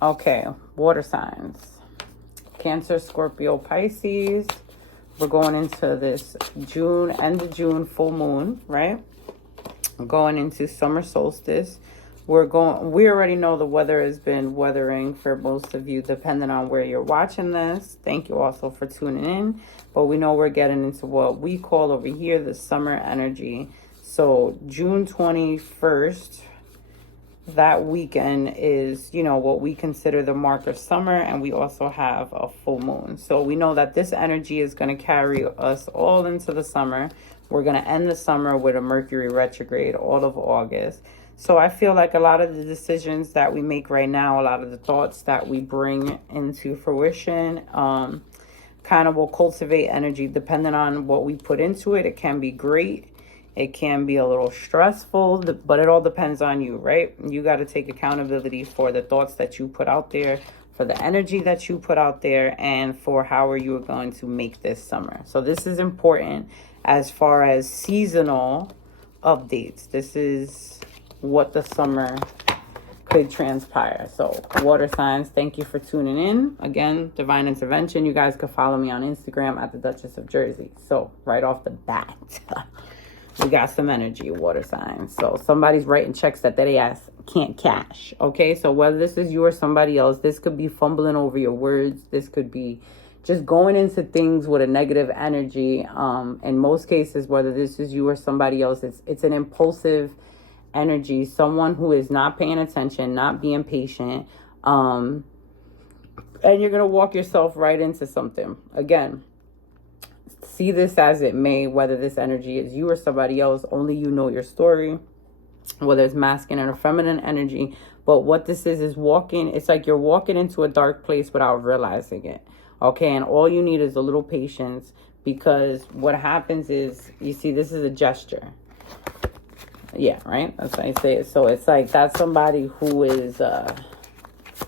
Okay, water signs. Cancer, Scorpio, Pisces. We're going into this June, end of June, full moon, right? Going into summer solstice. We already know the weather has been weathering for most of you, depending on where you're watching this. Thank you also for tuning in. But we know we're getting into what we call over here the summer energy. So June 21st, that weekend is, what we consider the mark of summer, and we also have a full moon. So we know that this energy is going to carry us all into the summer. We're going to end the summer with a Mercury retrograde all of August. So I feel like a lot of the decisions that we make right now, a lot of the thoughts that we bring into fruition, kind of will cultivate energy depending on what we put into it. It can be great. It can be a little stressful, but it all depends on you, right? You got to take accountability for the thoughts that you put out there, for the energy that you put out there, and for how are you going to make this summer. So this is important as far as seasonal updates. This is what the summer could transpire. So water signs, thank you for tuning in. Again, divine intervention. You guys can follow me on Instagram at the Duchess of Jersey. So right off the bat, we got some energy, water signs. So somebody's writing checks that they ass can't cash. Okay, so whether this is you or somebody else, this could be fumbling over your words. This could be just going into things with a negative energy. In most cases, whether this is you or somebody else, it's an impulsive energy. Someone who is not paying attention, not being patient, and you're gonna walk yourself right into something. Again, see this as it may, whether this energy is you or somebody else, only you know your story, whether it's masculine or feminine energy. But what this is walking, it's like you're walking into a dark place without realizing it. Okay, and all you need is a little patience, because what happens is, you see, this is a gesture. Yeah, right? That's how I say it. So it's like that's somebody who is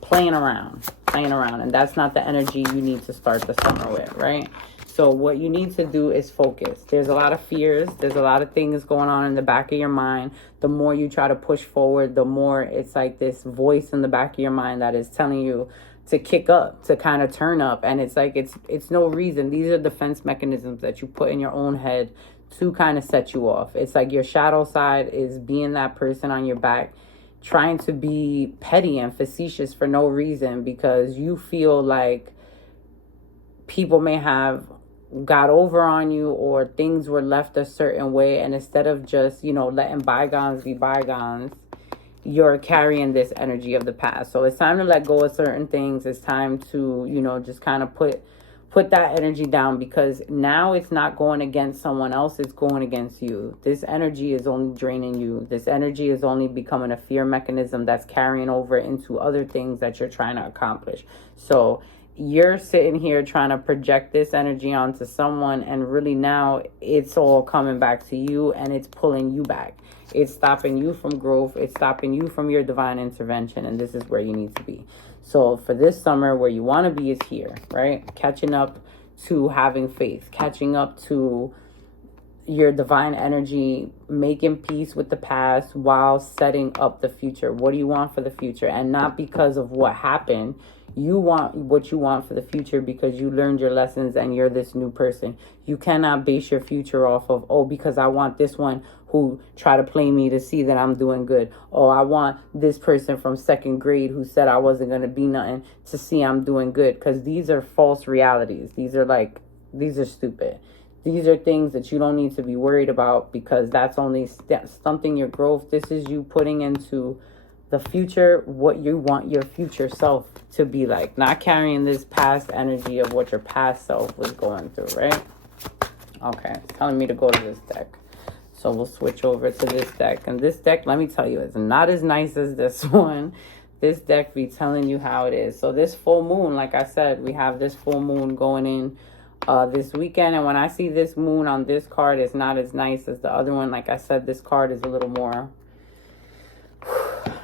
playing around. And that's not the energy you need to start the summer with, right? So what you need to do is focus. There's a lot of fears. There's a lot of things going on in the back of your mind. The more you try to push forward, the more it's like this voice in the back of your mind that is telling you to kick up, to kind of turn up. And it's like, it's no reason. These are defense mechanisms that you put in your own head to kind of set you off. It's like your shadow side is being that person on your back, trying to be petty and facetious for no reason, because you feel like people may have got over on you, or things were left a certain way, and instead of just, letting bygones be bygones, you're carrying this energy of the past. So it's time to let go of certain things. It's time to, just kind of put that energy down, because now it's not going against someone else, it's going against you. This energy is only draining you. This energy is only becoming a fear mechanism that's carrying over into other things that you're trying to accomplish. So you're sitting here trying to project this energy onto someone, and really now it's all coming back to you, and it's pulling you back. It's stopping you from growth. It's stopping you from your divine intervention, and this is where you need to be. So for this summer, where you want to be is here, right? Catching up to having faith, catching up to your divine energy, making peace with the past while setting up the future. What do you want for the future? And not because of what happened. You want what you want for the future because you learned your lessons and you're this new person. You cannot base your future off of, because I want this one who try to play me to see that I'm doing good. Oh, I want this person from second grade who said I wasn't going to be nothing to see I'm doing good. Because these are false realities. These are stupid. These are things that you don't need to be worried about, because that's only stunting your growth. This is you putting into the future what you want your future self to be like, not carrying this past energy of what your past self was going through, right? Okay, it's telling me to go to this deck. So we'll switch over to this deck. And this deck, let me tell you, is not as nice as this one. This deck be telling you how it is. So this full moon, like I said, we have this full moon going in this weekend. And when I see this moon on this card, it's not as nice as the other one. Like I said, this card is a little more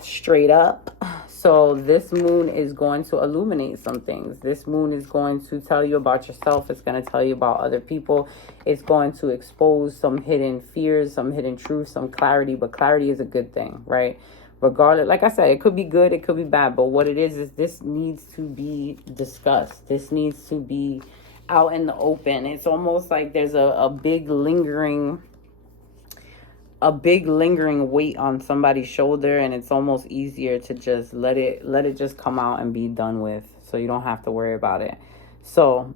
straight up. So this moon is going to illuminate some things. This moon is going to tell you about yourself. It's going to tell you about other people. It's going to expose some hidden fears, some hidden truths, some clarity. But clarity is a good thing, right? regardless, like I said, it could be good, it could be bad, but what it is this needs to be discussed. This needs to be out in the open. It's almost like there's a big lingering weight on somebody's shoulder, and it's almost easier to just let it just come out and be done with, so you don't have to worry about it. So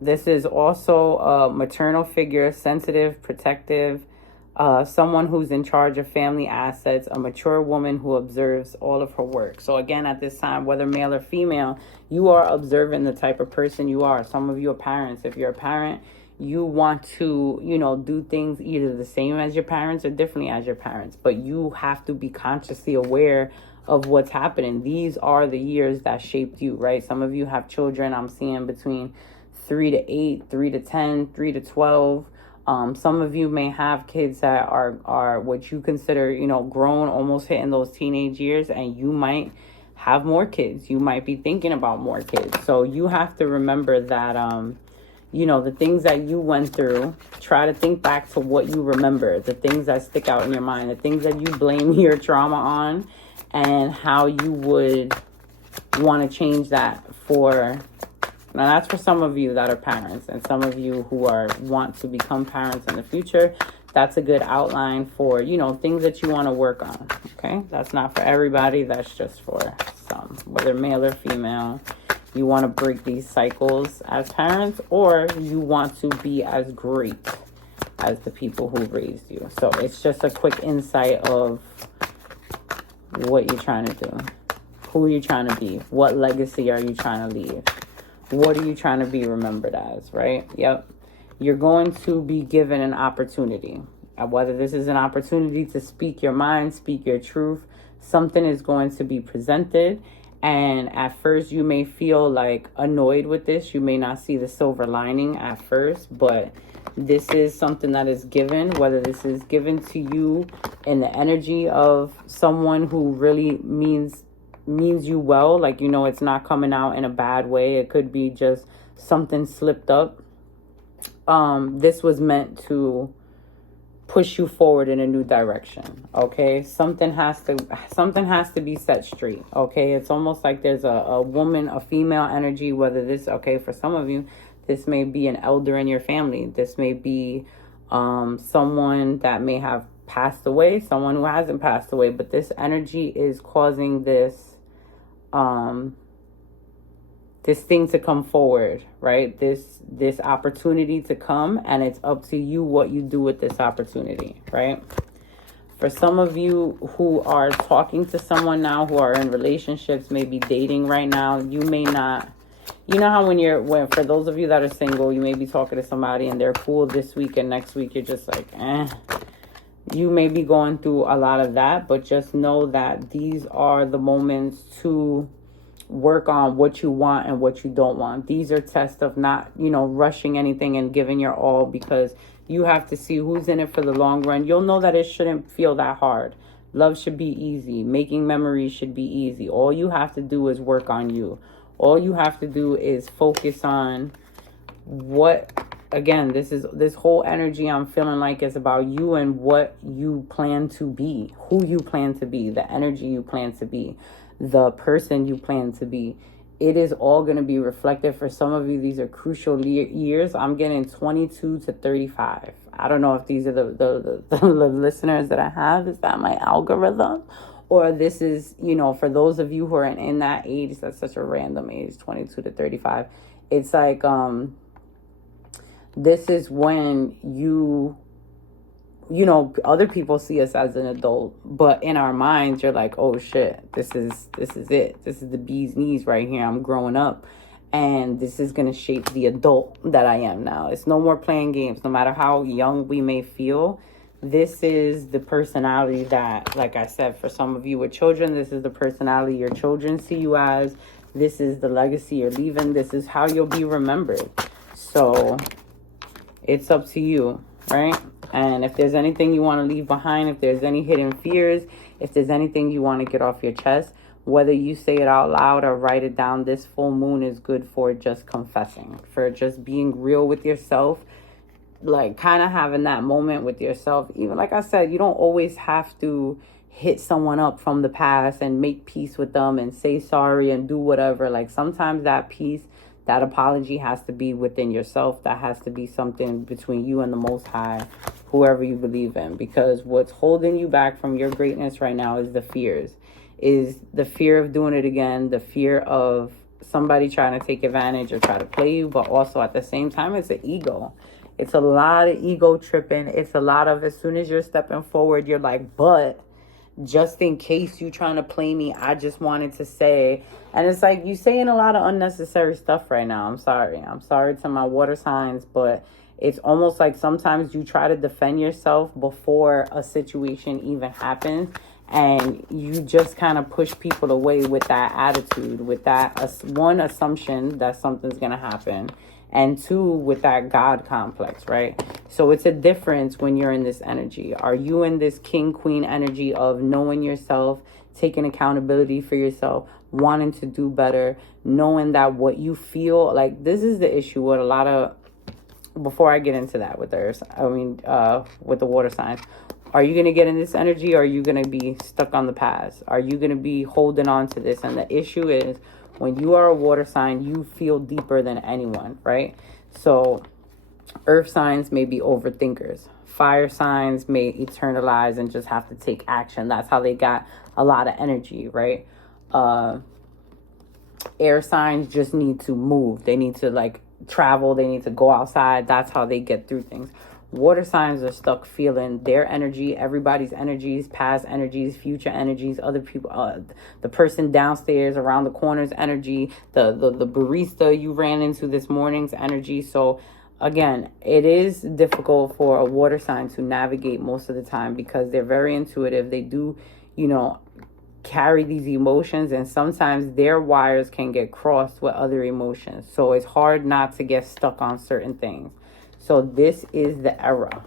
this is also a maternal figure, sensitive, protective, someone who's in charge of family assets, a mature woman who observes all of her work. So again, at this time, whether male or female, you are observing the type of person you are. Some of you are parents. If you're a parent, you want to, do things either the same as your parents or differently as your parents. But you have to be consciously aware of what's happening. These are the years that shaped you, right? Some of you have children. I'm seeing between 3 to 8, 3 to 10, 3 to 12. Some of you may have kids that are what you consider, grown, almost hitting those teenage years, and you might have more kids. You might be thinking about more kids. So you have to remember that, the things that you went through, try to think back to what you remember, the things that stick out in your mind, the things that you blame your trauma on, and how you would want to change that for... Now, that's for some of you that are parents, and some of you who want to become parents in the future. That's a good outline for, things that you want to work on, okay? That's not for everybody. That's just for some, whether male or female. You want to break these cycles as parents, or you want to be as great as the people who raised you. So it's just a quick insight of what you're trying to do, who you're trying to be, what legacy are you trying to leave. What are you trying to be remembered as, right? Yep. You're going to be given an opportunity. Whether this is an opportunity to speak your mind, speak your truth, something is going to be presented. And at first you may feel like annoyed with this. You may not see the silver lining at first, but this is something that is given, whether this is given to you in the energy of someone who really means you well, like, it's not coming out in a bad way. It could be just something slipped up. This was meant to push you forward in a new direction, okay? Something has to be set straight, okay? It's almost like there's a woman, a female energy, whether this, okay, for some of you, this may be an elder in your family. This may be someone that may have passed away, someone who hasn't passed away, but this energy is causing this thing to come forward, right? This opportunity to come, and it's up to you what you do with this opportunity, right? For some of you who are talking to someone now, who are in relationships, maybe dating right now, you may not, how when for those of you that are single, you may be talking to somebody and they're cool this week, and next week you're just like, You may be going through a lot of that, but just know that these are the moments to work on what you want and what you don't want. These are tests of not, rushing anything and giving your all, because you have to see who's in it for the long run. You'll know that it shouldn't feel that hard. Love should be easy. Making memories should be easy. All you have to do is work on you. All you have to do is focus on what... Again, this whole energy I'm feeling like is about you and what you plan to be, who you plan to be, the energy you plan to be, the person you plan to be. It is all going to be reflected. For some of you, these are crucial years. I'm getting 22 to 35. I don't know if these are the listeners that I have. Is that my algorithm? Or this is, for those of you who are in that age, that's such a random age, 22 to 35. It's like... This is when other people see us as an adult, but in our minds, you're like, oh shit, this is it. This is the bee's knees right here. I'm growing up, and this is going to shape the adult that I am now. It's no more playing games. No matter how young we may feel, this is the personality that, like I said, for some of you with children, this is the personality your children see you as. This is the legacy you're leaving. This is how you'll be remembered. So... it's up to you, right? And if there's anything you want to leave behind, if there's any hidden fears, if there's anything you want to get off your chest, whether you say it out loud or write it down, this full moon is good for just confessing, for just being real with yourself, like kind of having that moment with yourself. Even like I said, you don't always have to hit someone up from the past and make peace with them and say sorry and do whatever. Like sometimes that peace, that apology has to be within yourself. That has to be something between you and the Most High, whoever you believe in. Because what's holding you back from your greatness right now is the fears. Is the fear of doing it again, the fear of somebody trying to take advantage or try to play you, but also at the same time, it's an ego. It's a lot of ego tripping. It's a lot of, as soon as you're stepping forward, you're like, but just in case you trying to play me, I just wanted to say. And it's like you saying a lot of unnecessary stuff right now. I'm sorry to my water signs, but it's almost like sometimes you try to defend yourself before a situation even happens, and you just kind of push people away with that attitude, with that one assumption that something's gonna happen, and two, with that God complex, right? So it's a difference when you're in this energy. Are you in this king queen energy of knowing yourself, taking accountability for yourself, wanting to do better, knowing that what you feel like, this is the issue with a lot of, before I get into that with with the water signs, are you going to get in this energy, or are you going to be stuck on the past? Are you going to be holding on to this? And the issue is, when you are a water sign, you feel deeper than anyone, right? So earth signs may be overthinkers. Fire signs may eternalize and just have to take action. That's how they got a lot of energy, right? Air signs just need to move. They need to like travel. They need to go outside. That's how they get through things. Water signs are stuck feeling their energy, everybody's energies, past energies, future energies, other people, the person downstairs around the corner's energy, the barista you ran into this morning's energy. So again, it is difficult for a water sign to navigate most of the time because they're very intuitive. They do, carry these emotions, and sometimes their wires can get crossed with other emotions. So it's hard not to get stuck on certain things. So this is the era.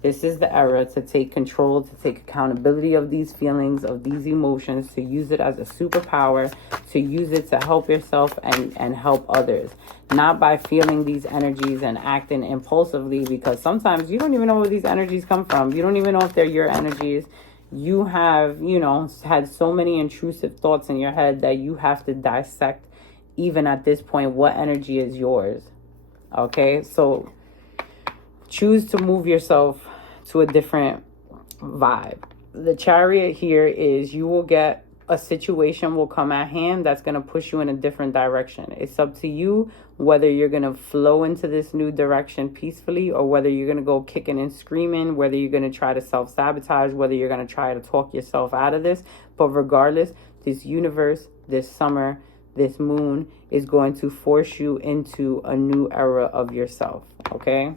This is the era to take control, to take accountability of these feelings, of these emotions, to use it as a superpower, to use it to help yourself and help others. Not by feeling these energies and acting impulsively, because sometimes you don't even know where these energies come from. You don't even know if they're your energies. You have, had so many intrusive thoughts in your head that you have to dissect, even at this point, what energy is yours. Okay, so choose to move yourself to a different vibe. The Chariot here is, you will get a situation will come at hand that's going to push you in a different direction. It's up to you whether you're going to flow into this new direction peacefully, or whether you're going to go kicking and screaming, whether you're going to try to self-sabotage, whether you're going to try to talk yourself out of this. But regardless, this universe, this summer, this moon is going to force you into a new era of yourself, okay?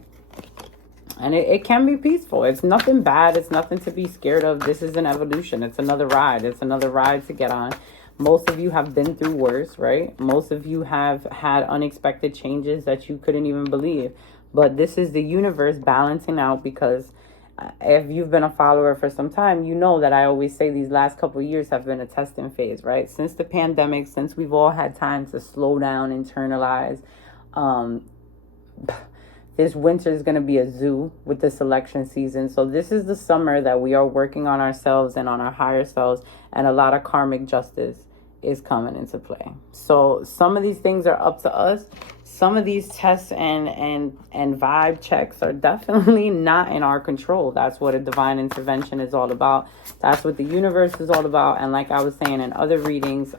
And it can be peaceful. It's nothing bad. It's nothing to be scared of. This is an evolution. It's another ride. It's another ride to get on. Most of you have been through worse, right? Most of you have had unexpected changes that you couldn't even believe. But this is the universe balancing out, because if you've been a follower for some time, you know that I always say these last couple of years have been a testing phase, right? Since the pandemic, since we've all had time to slow down, internalize, this winter is going to be a zoo with this election season. So this is the summer that we are working on ourselves and on our higher selves, and a lot of karmic justice is coming into play. So some of these things are up to us. Some of these tests and vibe checks are definitely not in our control. That's what a divine intervention is all about. That's what the universe is all about. And like I was saying in other readings,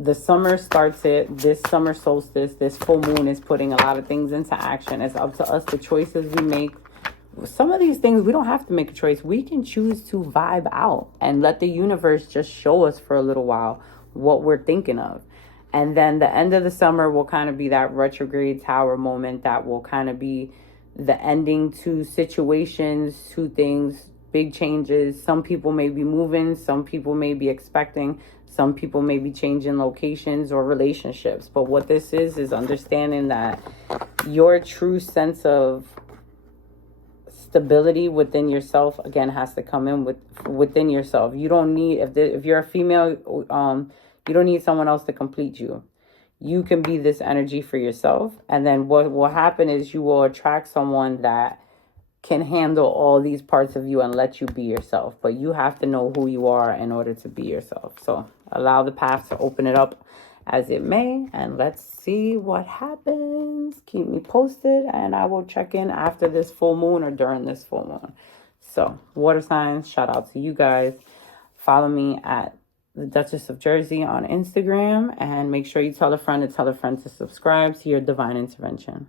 the summer starts this summer solstice, this full moon is putting a lot of things into action. It's up to us, the choices we make. Some of these things, we don't have to make a choice. We can choose to vibe out and let the universe just show us for a little while what we're thinking of. And then the end of the summer will kind of be that retrograde tower moment that will kind of be the ending to situations, to things, big changes. Some people may be moving, some people may be expecting, some people may be changing locations or relationships. But what this is understanding that your true sense of stability within yourself, again, has to come in within yourself. You don't need, if you're a female, you don't need someone else to complete you. You can be this energy for yourself. And then what will happen is you will attract someone that can handle all these parts of you and let you be yourself. But you have to know who you are in order to be yourself. So allow the path to open it up as it may. And let's see what happens. Keep me posted. And I will check in after this full moon or during this full moon. So water signs, shout out to you guys. Follow me at the Duchess of Jersey on Instagram. And make sure you tell a friend to subscribe to your divine intervention.